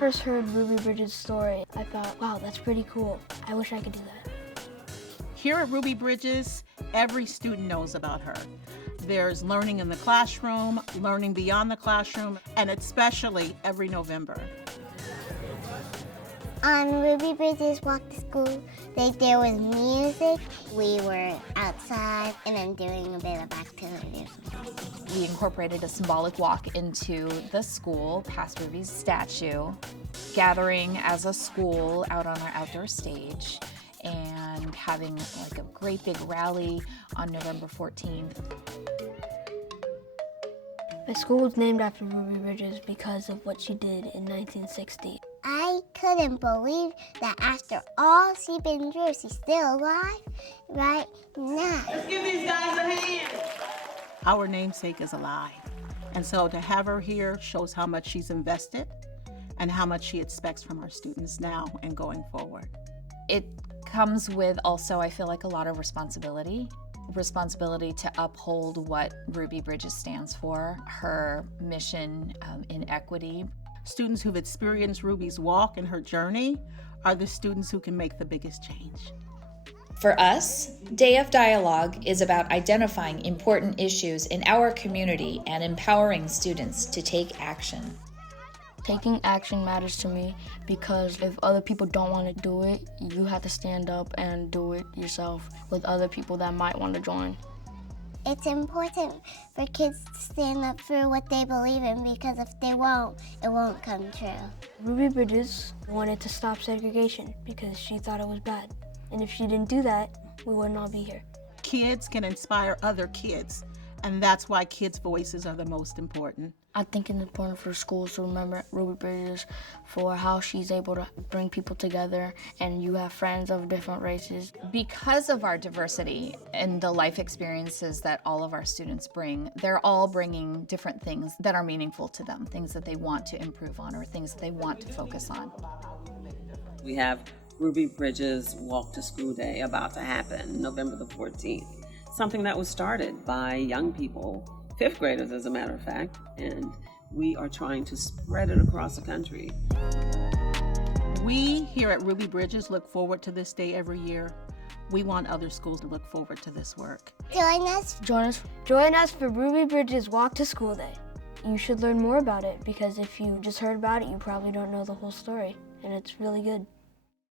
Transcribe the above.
first heard Ruby Bridges' story, I thought, wow, that's pretty cool. I wish I could do that. Here at Ruby Bridges, every student knows about her. There's learning in the classroom, learning beyond the classroom, and especially every November. On Ruby Bridges Walk to School, there was music. We were outside and then doing a bit of activities. We incorporated a symbolic walk into the school, past Ruby's statue, gathering as a school out on our outdoor stage, and having like a great big rally on November 14th. My school was named after Ruby Bridges because of what she did in 1960. I couldn't believe that after all she's been through, she's still alive right now. Let's give these guys a hand. Our namesake is alive. And so to have her here shows how much she's invested and how much she expects from our students now and going forward. It comes with also, I feel like, a lot of responsibility to uphold what Ruby Bridges stands for, her mission in equity. Students who've experienced Ruby's walk and her journey are the students who can make the biggest change. For us, Day of Dialogue is about identifying important issues in our community and empowering students to take action. Taking action matters to me because if other people don't want to do it, you have to stand up and do it yourself with other people that might want to join. It's important for kids to stand up for what they believe in because if they won't, it won't come true. Ruby Bridges wanted to stop segregation because she thought it was bad. And if she didn't do that, we would not be here. Kids can inspire other kids, and that's why kids' voices are the most important. I think it's important for schools to remember Ruby Bridges for how she's able to bring people together and you have friends of different races. Because of our diversity and the life experiences that all of our students bring, they're all bringing different things that are meaningful to them, things that they want to improve on or things that they want to focus on. We have Ruby Bridges Walk to School Day about to happen November the 14th. Something that was started by young people, fifth graders as a matter of fact, and we are trying to spread it across the country. We here at Ruby Bridges look forward to this day every year. We want other schools to look forward to this work. Join us. Join us for Ruby Bridges Walk to School Day. You should learn more about it because if you just heard about it, you probably don't know the whole story, and it's really good.